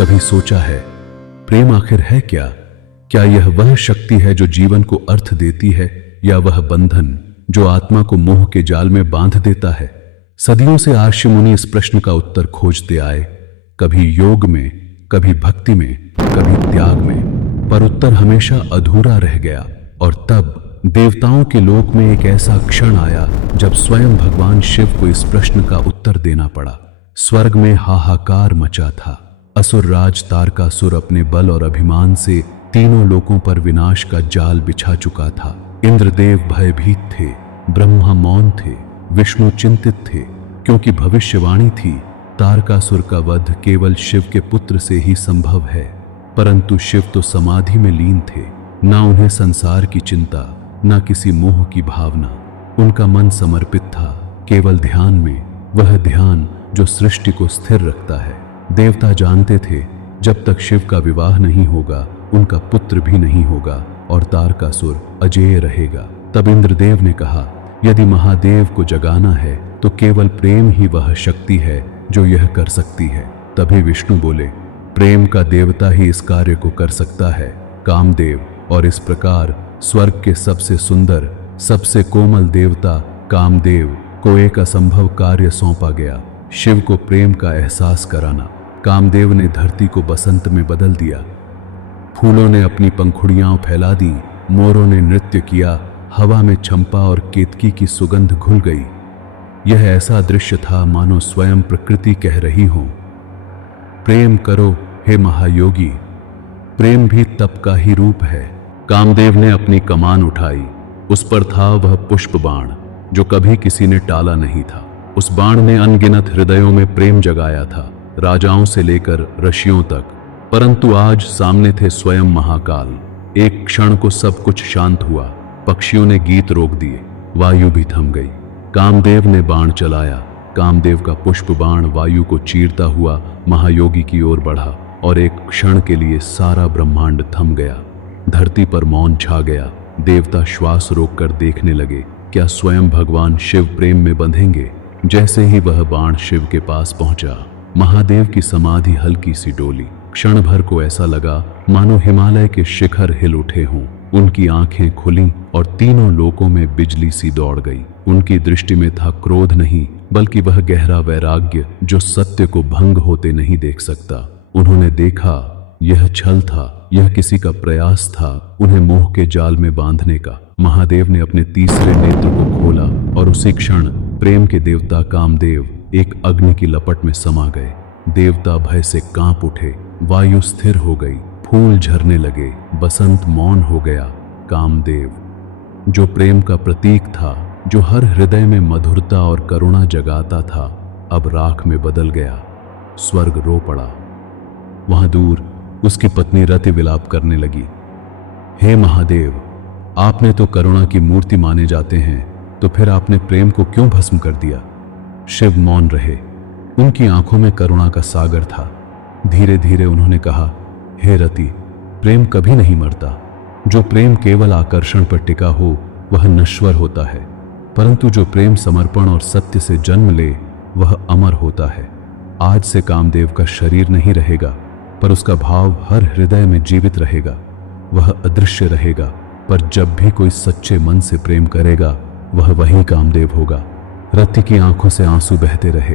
कभी सोचा है प्रेम आखिर है क्या? क्या यह वह शक्ति है जो जीवन को अर्थ देती है, या वह बंधन जो आत्मा को मोह के जाल में बांध देता है? सदियों से आर्षि मुनि इस प्रश्न का उत्तर खोजते आए, कभी योग में, कभी भक्ति में, कभी त्याग में, पर उत्तर हमेशा अधूरा रह गया। और तब देवताओं के लोक में एक ऐसा क्षण आया जब स्वयं भगवान शिव को इस प्रश्न का उत्तर देना पड़ा। स्वर्ग में हाहाकार मचा था। असुर राज तारकासुर अपने बल और अभिमान से तीनों लोकों पर विनाश का जाल बिछा चुका था। इंद्रदेव भयभीत थे, ब्रह्मा मौन थे, विष्णु चिंतित थे, क्योंकि भविष्यवाणी थी तारकासुर का वध केवल शिव के पुत्र से ही संभव है। परंतु शिव तो समाधि में लीन थे, ना उन्हें संसार की चिंता, ना किसी मोह की भावना। उनका मन समर्पित था केवल ध्यान में, वह ध्यान जो सृष्टि को स्थिर रखता है। देवता जानते थे जब तक शिव का विवाह नहीं होगा उनका पुत्र भी नहीं होगा और तारकासुर अजेय रहेगा। तब इंद्रदेव ने कहा, यदि महादेव को जगाना है तो केवल प्रेम ही वह शक्ति है जो यह कर सकती है। तभी विष्णु बोले, प्रेम का देवता ही इस कार्य को कर सकता है, कामदेव। और इस प्रकार स्वर्ग के सबसे सुंदर, सबसे कोमल देवता कामदेव को एक असंभव कार्य सौंपा गया, शिव को प्रेम का एहसास कराना। कामदेव ने धरती को बसंत में बदल दिया। फूलों ने अपनी पंखुड़ियां फैला दी, मोरों ने नृत्य किया, हवा में चंपा और केतकी की सुगंध घुल गई। यह ऐसा दृश्य था मानो स्वयं प्रकृति कह रही हो, प्रेम करो हे महायोगी, प्रेम भी तप का ही रूप है। कामदेव ने अपनी कमान उठाई, उस पर था वह पुष्प बाण जो कभी किसी ने टाला नहीं था। उस बाण ने अनगिनत हृदयों में प्रेम जगाया था, राजाओं से लेकर ऋषियों तक। परंतु आज सामने थे स्वयं महाकाल। एक क्षण को सब कुछ शांत हुआ, पक्षियों ने गीत रोक दिए, वायु भी थम गई। कामदेव ने बाण चलाया, कामदेव का पुष्प बाण वायु को चीरता हुआ महायोगी की ओर बढ़ा और एक क्षण के लिए सारा ब्रह्मांड थम गया। धरती पर मौन छा गया। देवता श्वास रोककर देखने लगे, क्या स्वयं भगवान शिव प्रेम में बंधेंगे? जैसे ही वह बाण शिव के पास पहुंचा, महादेव की समाधि हल्की सी डोली। क्षण भर को ऐसा लगा मानो हिमालय के शिखर हिल उठे हों। उनकी आंखें खुलीं और तीनों लोकों में बिजली सी दौड़ गई। उनकी दृष्टि में था क्रोध नहीं, बल्कि वह गहरा वैराग्य जो सत्य को भंग होते नहीं देख सकता। उन्होंने देखा यह छल था, यह किसी का प्रयास था उन्हें मोह के जाल में बांधने का। महादेव ने अपने तीसरे नेत्र को खोला और उसी क्षण प्रेम के देवता कामदेव एक अग्नि की लपट में समा गए। देवता भय से कांप उठे, वायु स्थिर हो गई, फूल झरने लगे, बसंत मौन हो गया। कामदेव जो प्रेम का प्रतीक था, जो हर हृदय में मधुरता और करुणा जगाता था, अब राख में बदल गया। स्वर्ग रो पड़ा। वहां दूर उसकी पत्नी रति विलाप करने लगी, हे महादेव, आपने तो करुणा की मूर्ति माने जाते हैं, तो फिर आपने प्रेम को क्यों भस्म कर दिया? शिव मौन रहे। उनकी आंखों में करुणा का सागर था। धीरे धीरे उन्होंने कहा, हे रति, प्रेम कभी नहीं मरता। जो प्रेम केवल आकर्षण पर टिका हो वह नश्वर होता है, परंतु जो प्रेम समर्पण और सत्य से जन्म ले वह अमर होता है। आज से कामदेव का शरीर नहीं रहेगा, पर उसका भाव हर हृदय में जीवित रहेगा। वह अदृश्य रहेगा, पर जब भी कोई सच्चे मन से प्रेम करेगा वह वही कामदेव होगा। रति की आंखों से आंसू बहते रहे,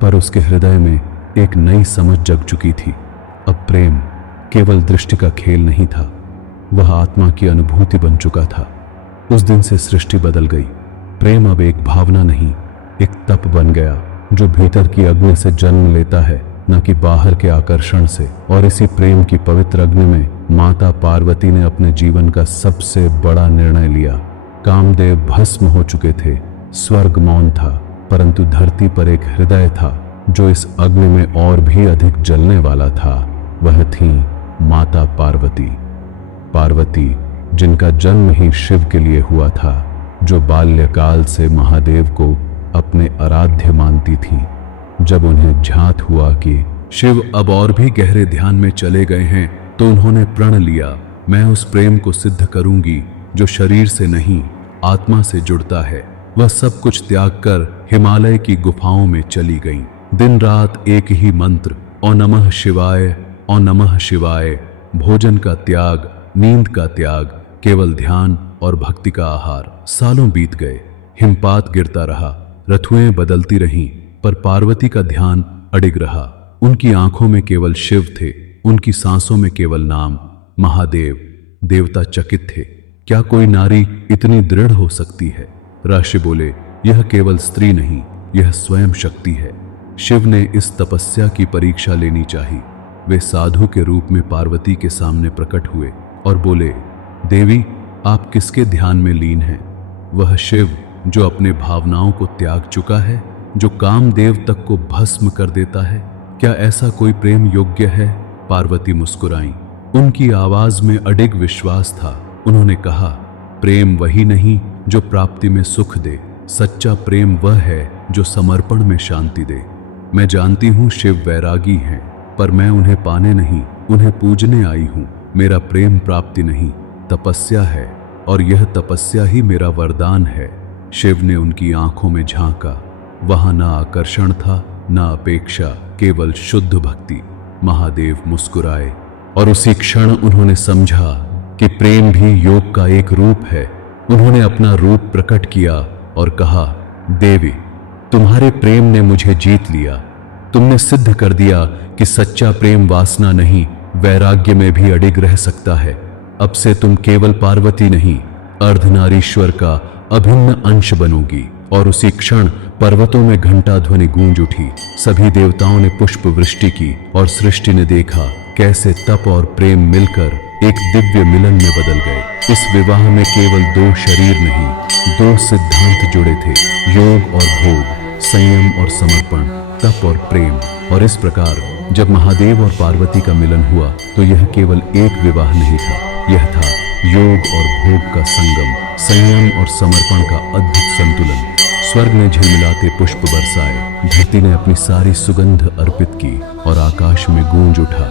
पर उसके हृदय में एक नई समझ जग चुकी थी। अब प्रेम केवल दृष्टि का खेल नहीं था, वह आत्मा की अनुभूति बन चुका था। उस दिन से सृष्टि बदल गई। प्रेम अब एक भावना नहीं, एक तप बन गया जो भीतर की अग्नि से जन्म लेता है, न कि बाहर के आकर्षण से। और इसी प्रेम की पवित्र अग्नि में माता पार्वती ने अपने जीवन का सबसे बड़ा निर्णय लिया। कामदेव भस्म हो चुके थे, स्वर्ग मौन था, परंतु धरती पर एक हृदय था जो इस अग्नि में और भी अधिक जलने वाला था। वह थी माता पार्वती। पार्वती जिनका जन्म ही शिव के लिए हुआ था, जो बाल्यकाल से महादेव को अपने आराध्य मानती थी। जब उन्हें झात हुआ कि शिव अब और भी गहरे ध्यान में चले गए हैं, तो उन्होंने प्रण लिया, मैं उस प्रेम को सिद्ध करूंगी जो शरीर से नहीं आत्मा से जुड़ता है। वह सब कुछ त्याग कर हिमालय की गुफाओं में चली गईं। दिन रात एक ही मंत्र, ओ नमः शिवाय, और नमः शिवाय, भोजन का त्याग, नींद का त्याग, केवल ध्यान और भक्ति का आहार। सालों बीत गए, हिमपात गिरता रहा, ऋतुएं बदलती रहीं, पर पार्वती का ध्यान अडिग रहा। उनकी आंखों में केवल शिव थे, उनकी सांसों में केवल नाम। महादेव देवता चकित थे, क्या कोई नारी इतनी दृढ़ हो सकती है? ऋषि बोले, यह केवल स्त्री नहीं, यह स्वयं शक्ति है। शिव ने इस तपस्या की परीक्षा लेनी चाहिए। वे साधु के रूप में पार्वती के सामने प्रकट हुए और बोले, देवी, आप किसके ध्यान में लीन हैं? वह शिव जो अपने भावनाओं को त्याग चुका है, जो कामदेव तक को भस्म कर देता है। क्या ऐसा कोई प्रेम योग्य है? पार्वती मुस्कुराईं। उनकी आवाज में अडिग विश्वास था। उन्होंने कहा, प्रेम वही नहीं जो प्राप्ति में सुख दे, सच्चा प्रेम वह है जो समर्पण में शांति दे। मैं जानती हूं शिव वैरागी हैं, पर मैं उन्हें पाने नहीं, उन्हें पूजने आई हूं। मेरा प्रेम प्राप्ति नहीं, तपस्या है, और यह तपस्या ही मेरा वरदान है। शिव ने उनकी आंखों में झांका। वहां ना आकर्षण था, ना अपेक्षा, केवल शुद्ध भक्ति। महादेव मुस्कुराए और उसी क्षण उन्होंने समझा कि प्रेम भी योग का एक रूप है। उन्होंने अपना रूप प्रकट किया और कहा, देवी, तुम्हारे प्रेम ने मुझे जीत लिया। तुमने सिद्ध कर दिया कि सच्चा प्रेम वासना नहीं, वैराग्य में भी अडिग रह सकता है। अब से तुम केवल पार्वती नहीं, अर्धनारीश्वर का अभिन्न अंश बनोगी। और उसी क्षण पर्वतों में घंटा ध्वनि गूंज उठी। सभी देवताओं ने पुष्प वृष्टि की और सृष्टि ने देखा कैसे तप और प्रेम मिलकर एक दिव्य मिलन में बदल गए। इस विवाह में केवल दो शरीर नहीं, दो सिद्धांत जुड़े थे, योग और भोग, संयम और समर्पण, तप और प्रेम। और इस प्रकार जब महादेव और पार्वती का मिलन हुआ तो यह केवल एक विवाह नहीं था, यह था योग और भोग का संगम, संयम और समर्पण का अद्भुत संतुलन। स्वर्ग ने झिलमिलाते पुष्प बरसाए, धरती ने अपनी सारी सुगंध अर्पित की और आकाश में गूंज उठा,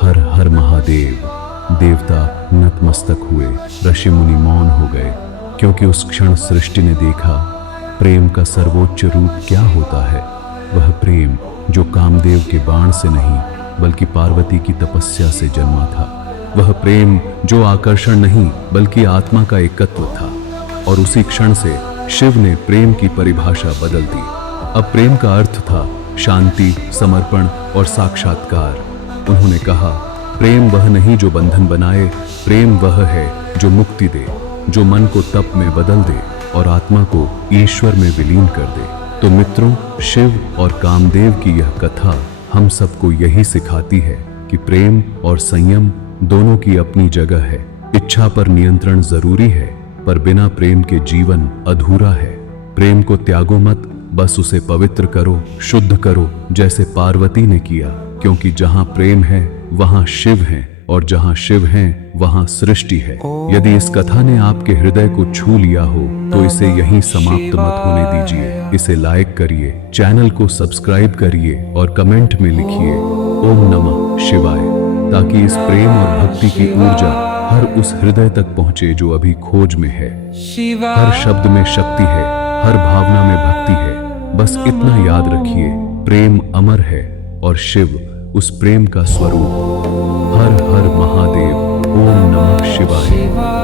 हर हर महादेव। देवता नतमस्तक हुए, ऋषि मुनि मौन हो गए, क्योंकि उस क्षण सृष्टि ने देखा प्रेम का सर्वोच्च रूप क्या होता है। वह प्रेम जो कामदेव के बाण से नहीं बल्कि पार्वती की तपस्या से जन्मा था। वह प्रेम जो आकर्षण नहीं बल्कि आत्मा का एकत्व था। और उसी क्षण से शिव ने प्रेम की परिभाषा बदल दी। अब प्रेम का अर्थ था शांति, समर्पण और साक्षात्कार। उन्होंने कहा, प्रेम वह नहीं जो बंधन बनाए, प्रेम वह है जो मुक्ति दे, जो मन को तप में बदल दे और आत्मा को ईश्वर में विलीन कर दे। तो मित्रों, शिव और कामदेव की यह कथा हम सबको यही सिखाती है कि प्रेम और संयम दोनों की अपनी जगह है। इच्छा पर नियंत्रण जरूरी है, पर बिना प्रेम के जीवन अधूरा है। प्रेम को त्यागो मत, बस उसे पवित्र करो, शुद्ध करो, जैसे पार्वती ने किया। क्योंकि जहां प्रेम है वहां शिव हैं, और जहां शिव हैं वहां सृष्टि है। यदि इस कथा ने आपके हृदय को छू लिया हो तो इसे यहीं समाप्त मत होने दीजिए। इसे लाइक करिए, चैनल को सब्सक्राइब करिए और कमेंट में लिखिए ओम नमः शिवाय, ताकि इस प्रेम और भक्ति की ऊर्जा हर उस हृदय तक पहुंचे जो अभी खोज में है। हर शब्द में शक्ति है, हर भावना में भक्ति है। बस इतना याद रखिए, प्रेम अमर है और शिव उस प्रेम का स्वरूप। हर हर महादेव। ओम नमः शिवाय।